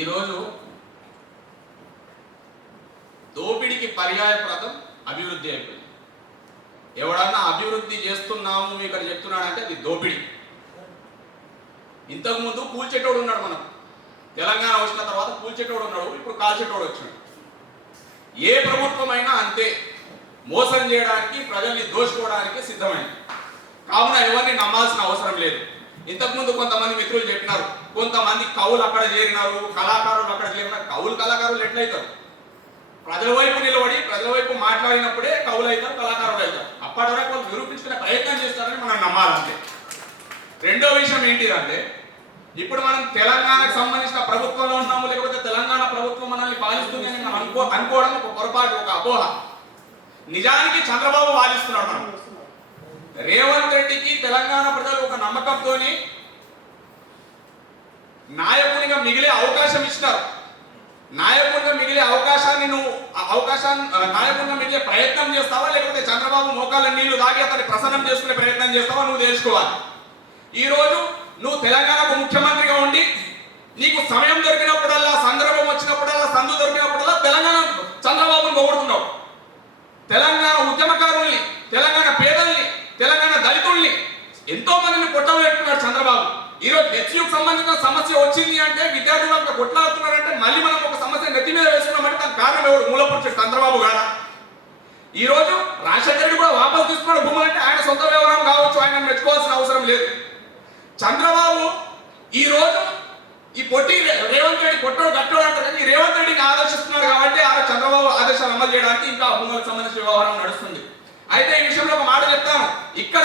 ఈరోజు దోపిడికి పర్యాయప్రదం అభివృద్ధి అయిపోయింది. ఎవడన్నా అభివృద్ధి చేస్తున్నాము ఇక్కడ చెప్తున్నాడంటే అది దోపిడి. ఇంతకుముందు కూల్చేటోడు ఉన్నాడు, మనం తెలంగాణ వచ్చిన తర్వాత కూల్చేటోడు ఉన్నాడు, ఇప్పుడు కాల్చేటోడు వచ్చాడు. ఏ ప్రభుత్వమైనా అంతే, మోసం చేయడానికి ప్రజల్ని దోచుకోవడానికి సిద్ధమైంది. కావున ఎవరిని నమ్మాల్సిన అవసరం లేదు. ఇంతకుముందు కొంతమంది మిత్రులు చెప్పినారు, కొంతమంది కవులు అక్కడ చేరినారు, కళాకారులు అక్కడ చేరినారు. కవులు కళాకారులు ఎట్లయితారు? ప్రజల వైపు నిలబడి ప్రజల వైపు మాట్లాడినప్పుడే కవులు అవుతారు, కళాకారులు అవుతారు. అప్పటి వరకు వాళ్ళు నిరూపించుకునే ప్రయత్నం చేస్తారని మనం నమ్మాలంటే. రెండో విషయం ఏంటిదంటే, ఇప్పుడు మనం తెలంగాణకు సంబంధించిన ప్రభుత్వంలో ఉన్నాము, లేకపోతే తెలంగాణ ప్రభుత్వం మనల్ని పాలిస్తుంది అని మనం అనుకోవడం ఒక పొరపాటు, ఒక అపోహ. నిజానికి చంద్రబాబు వాదిస్తున్నాడు. మనం రేవంత్ రెడ్డికి తెలంగాణ ప్రజలు ఒక నమ్మకంతో నాయకునిగా మిగిలే అవకాశం ఇచ్చినారు. నాయకునిగా మిగిలే అవకాశాన్ని నాయకునిగా మిగిలే ప్రయత్నం చేస్తావా, లేకపోతే చంద్రబాబు మోకాళ్ళ నీళ్లు దాగి అతన్ని ప్రసన్నం చేసుకునే ప్రయత్నం చేస్తావా నువ్వు తెలుసుకోవాలి. ఈ రోజు నువ్వు తెలంగాణకు ముఖ్యమంత్రిగా ఉండి నీకు సమయం దొరికినప్పుడల్లా, సందర్భం వచ్చినప్పుడల్లా, సందు దొరికినప్పుడల్లా తెలంగాణ చంద్రబాబుని పొగుడుతున్నావు. తెలంగాణ ఉద్యమకారుల్ని, తెలంగాణ పేదల్ని, తెలంగాణ దళితుల్ని, ఎంతో మందిని కొట్టబెట్టుకున్నాడు చంద్రబాబు. ఈరోజు హెచ్యుకు సంబంధించిన సమస్య వచ్చింది అంటే, విద్యార్థులు కొట్లాడుతున్నారంటే మళ్ళీ మనం ఒక సమస్య నెత్తి మీద వేసుకున్నామంటే దానికి కారణం ఎవరు? మూలపురుషుడు చంద్రబాబు గారా? ఈ రోజు రాజశేఖర రెడ్డి కూడా వాపసు తీసుకున్నాడు భూములు అంటే ఆయన సొంత వ్యవహారం కావచ్చు, ఆయన మెచ్చుకోవాల్సిన అవసరం లేదు. చంద్రబాబు ఈ రోజు ఈ పొట్టి రేవంత్ రెడ్డి కొట్టడు గట్టడు అంటారు, కానీ రేవంత్ రెడ్డిని ఆదర్శిస్తున్నారు కాబట్టి ఆ చంద్రబాబు ఆదేశాలు అమలు చేయడానికి ఇంకా భూములకు సంబంధించిన వ్యవహారం నడుస్తుంది. అయితే ఈ విషయంలో ఒక మాట చెప్తాను. ఇక్కడ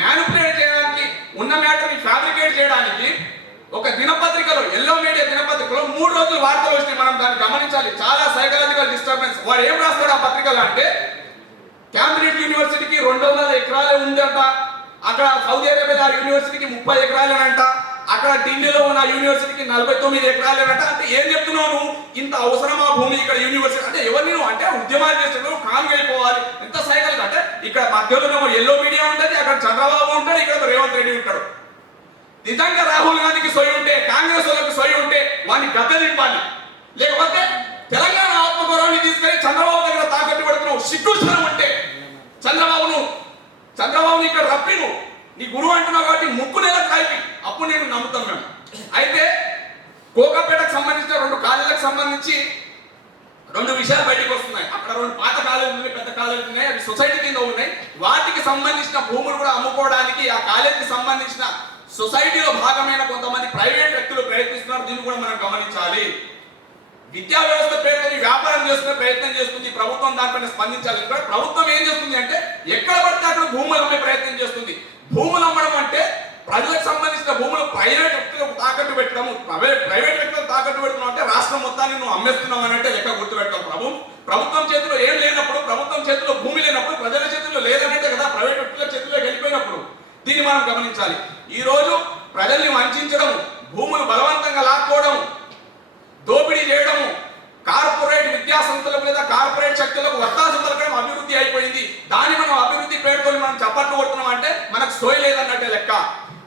మ్యానిపులేట్ చేయడానికి, ఉన్న మ్యాటర్ని ఫ్యాబ్రికేట్ చేయడానికి ఒక దినపత్రికలో, ఎల్లో మీడియా దినపత్రికలో 3 రోజులు వార్తలు వచ్చినాయి. మనం దాన్ని గమనించాలి. చాలా సైకలాజికల్ డిస్టర్బెన్స్. వాడు ఏం రాస్తాడు ఆ పత్రికలో అంటే, క్యాంబ్రిడ్జ్ యూనివర్సిటీకి 200 ఎకరాలే ఉందంట, అక్కడ సౌదీ అరేబియా యూనివర్సిటీకి 30 ఎకరాలేనంట, అక్కడ ఢిల్లీలో ఉన్న యూనివర్సిటీకి 49 ఎకరాలేనంట. అంటే ఏం చెప్తున్నావు నువ్వు? ఇంత అవసరమా భూమి ఇక్కడ యూనివర్సిటీ అంటే? ఎవరిని నువ్వు అంటే ఉద్యమాలు చేస్తున్నావు, కామ్ వెళ్ళిపోవాలి. ఎంత సైకిల్ అంటే ఇక్కడ మధ్యలో ఎల్లో మీడియా ఉంటుంది, అక్కడ చంద్రబాబు ఉంటాడు, ఇక్కడ రేవంత్ రెడ్డి ఉంటాడు. నిజంగా రాహుల్ గాంధీకి సొయ్యి ఉంటే, కాంగ్రెస్ వాళ్ళకి సొయ్యి ఉంటే వాడిని గద్దె దింపాలి. లేకపోతే తెలంగాణ ఆత్మగౌరవాన్ని తీసుకొని చంద్రబాబు దగ్గర తాకట్టు పెడుతున్నావు. సిగ్గుచనం ఉంటే చంద్రబాబుని ఇక్కడ రప్పి నువ్వు నీ గురువు అంటున్నావు కాబట్టి ముక్కు నెల కలిపి అప్పుడు నేను నమ్ముతాం మేము. అయితే కోకాపేటకు సంబంధించిన 2 కాలేజీలకు సంబంధించి 2 విషయాలు బయటకు వస్తున్నాయి. అక్కడ 2 పాత కాలేజీలు ఉన్నాయి, పెద్ద కాలేజీలు ఉన్నాయి, అవి సొసైటీ కింద ఉన్నాయి. వాటికి సంబంధించిన భూములు కూడా అమ్ముకోవడానికి ఆ కాలేజీకి సంబంధించిన సొసైటీలో భాగమైన కొంతమంది ప్రైవేట్ వ్యక్తులు ప్రయత్నిస్తున్నారు. దీన్ని కూడా మనం గమనించాలి. విద్యా వ్యవస్థ పేరుతో వ్యాపారం చేసుకునే ప్రయత్నం చేస్తుంది ప్రభుత్వం. దానిపైన స్పందించాలి. ఇక్కడ ప్రభుత్వం ఏం చేస్తుంది అంటే, ఎక్కడ పడితే అక్కడ భూములు అమ్మే ప్రయత్నం చేస్తుంది. భూములు అమ్మడం అంటే ప్రజలకు సంబంధించిన భూములు ప్రైవేట్ వ్యక్తులకు తాకట్టు పెట్టడం. ప్రైవేట్ వ్యక్తులకు తాకట్టు పెట్టడం అంటే రాష్ట్రం మొత్తాన్ని నువ్వు అమ్మేస్తున్నావు అనంటే లెక్క గుర్తుపెట్టావు. ప్రభుత్వం చేతిలో ఏం లేనప్పుడు, ప్రభుత్వం చేతిలో భూమి లేనప్పుడు, ప్రజల చేతిలో లేదనంటే కదా ప్రైవేట్ వ్యక్తుల చేతిలో వెళ్ళిపోయినప్పుడు. దీన్ని మనం గమనించాలి. ఈ రోజు ప్రజల్ని వంచడం, భూములు బలవంతంగా లాక్కోవడం, దోపిడీ చేయడము, కార్పొరేట్ విద్యా సంస్థలకు లేదా కార్పొరేట్ శక్తులకు వత్తాసు పలకడం అభివృద్ధి అయిపోయింది. దాన్ని మనం అభివృద్ధి పేరుతో మనం చప్పట్లు కొడుతున్నాం అంటే మనకు సోయి లేదన్నట్టే లెక్క.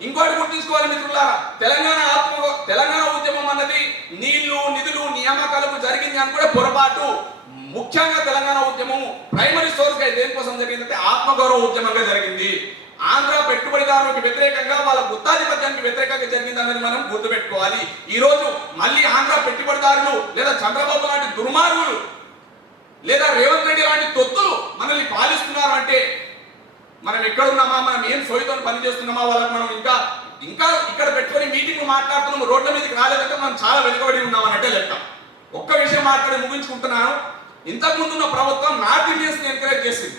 ఇంకోటి గుర్తుంచుకోవాలి మిత్రులారా, తెలంగాణ ఉద్యమం అన్నది నీళ్లు, నిధులు, నియామకాలకు జరిగింది అని కూడా పొరపాటు. ముఖ్యంగా తెలంగాణ ఉద్యమము ప్రైమరీ సోర్స్ గా దేనికోసం జరిగిందంటే ఆత్మగౌరవ ఉద్యమంగా జరిగింది. ఆంధ్ర పెట్టుబడిదారులకు వ్యతిరేకంగా, వాళ్ళ గుత్తాధిపత్యానికి వ్యతిరేకంగా జరిగిందన్నది మనం గుర్తుపెట్టుకోవాలి. ఈ రోజు మళ్ళీ ఆంధ్ర పెట్టుబడిదారులు లేదా చంద్రబాబు లాంటి దుర్మార్గులు లేదా రేవంత్ రెడ్డి లాంటి తొత్తులు మనల్ని పాలిస్తున్నారు అంటే మనం ఎక్కడున్నామా, మనం ఏం సోయితో పని చేస్తున్నామా, వాళ్ళకి మనం ఇంకా ఇక్కడ పెట్టుకొని మీటింగ్ మాట్లాడుతున్నాము, రోడ్ల మీదకి రాలేదంటే మనం చాలా వెనుకబడి ఉన్నామనంటే లెక్క. ఒక్క విషయం మాట్లాడి ముగించుకుంటున్నాను. ఇంతకుముందు ఉన్న ప్రభుత్వం నార్త్ ఇండియన్స్ ని ఎంకరేజ్ చేసింది.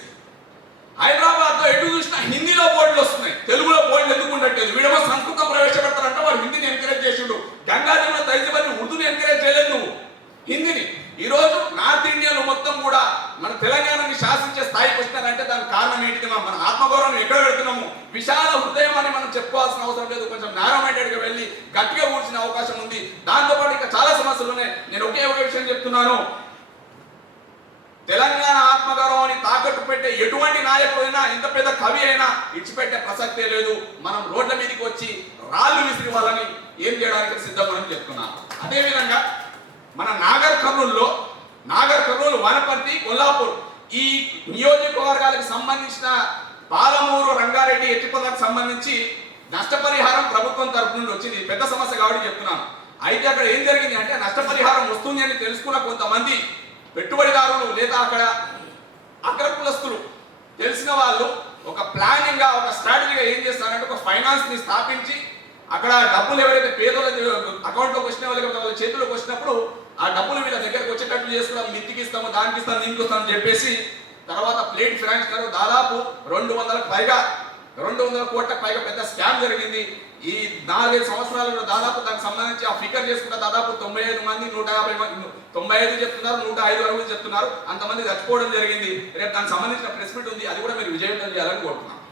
హైదరాబాద్ లో ఎటు చూసినా హిందీలో బోర్డులు వస్తున్నాయి, తెలుగులో బోర్డులు ఎందుకు ఉండట్లేదు? వీడేమో సంస్కృతం ప్రవేశపెడతారంటే వాడు హిందీని ఎంకరేజ్ చేసిండు. గంగాజమున తైజబని ఉర్దూని ఎంకరేజ్ చేయలేదు నువ్వు, హిందీని. ఈ రోజు నార్త్ ఇండియాలో మొత్తం కూడా మన తెలంగాణని శాసించే స్థాయికి వస్తారంటే దానికి కారణం ఏంటిది? మన ఆత్మగౌరవం ఎక్కడ పెడుతున్నాము? విశాల హృదయం అని మనం చెప్పుకోవాల్సిన అవసరం లేదు. కొంచెం నేరో మైండెడ్ గా వెళ్ళి గట్టిగా కూర్చునే అవకాశం ఉంది. దాంతోపాటు ఇంకా చాలా సమస్యలు ఉన్నాయి. నేను ఒకే ఒక విషయం చెప్తున్నాను. తెలంగాణ ఆత్మగౌరవాన్ని తాకట్టు పెట్టే ఎటువంటి నాయకుడైనా ఎంత పెద్ద కవి అయినా ఇచ్చిపెట్టే ప్రసక్తే లేదు. మనం రోడ్ల మీదకి వచ్చి రాళ్ళు విసిరి వాళ్ళని ఏం చేయడానికి సిద్ధమని చెప్తున్నాను. అదేవిధంగా మన నాగర్ కర్నూలు వనపర్తి కొల్లాపూర్ ఈ నియోజకవర్గాలకు సంబంధించిన పాలమూరు రంగారెడ్డి ఎత్తిపోతలకు సంబంధించి నష్టపరిహారం ప్రభుత్వం తరపు నుండి వచ్చింది. పెద్ద సమస్య కాబట్టి చెప్తున్నాను. అయితే అక్కడ ఏం జరిగింది అంటే నష్టపరిహారం వస్తుంది అని తెలుసుకున్న కొంతమంది పెట్టుబడిదారులు లేదా అక్కడ కులస్తులు తెలిసిన వాళ్ళు ఒక ప్లానింగ్ గా ఒక స్ట్రాటజీగా ఏం చేస్తారంటే ఒక ఫైనాన్స్ ని స్థాపించి అక్కడ డబ్బులు ఎవరైతే పేదల అకౌంట్లోకి వచ్చిన వాళ్ళ చేతుల్లోకి వచ్చినప్పుడు ఆ డబ్బులు వీళ్ళ దగ్గరకు వచ్చేటట్లు చేసుకున్నాం, మిత్తికి ఇస్తాము, దానికి ఇస్తాము, దీనికి ఇస్తాం అని చెప్పేసి తర్వాత ప్లేట్ ఫైనాన్స్ గారు దాదాపు 200 కోట్లకు పైగా పెద్ద స్కామ్ జరిగింది. ఈ 4-5 సంవత్సరాలలో దాదాపు దానికి సంబంధించి ఆ ఫిగర్ చేసుకుంటే దాదాపు 95 మంది 150 మంది 95 చెప్తున్నారు, 105 వరకు చెప్తున్నారు, అంతమంది చచ్చిపోవడం జరిగింది. రేపు దానికి సంబంధించిన ప్రెస్ మీట్ ఉంది, అది కూడా మీరు విజయవంతం చేయాలని కోరుతున్నాను.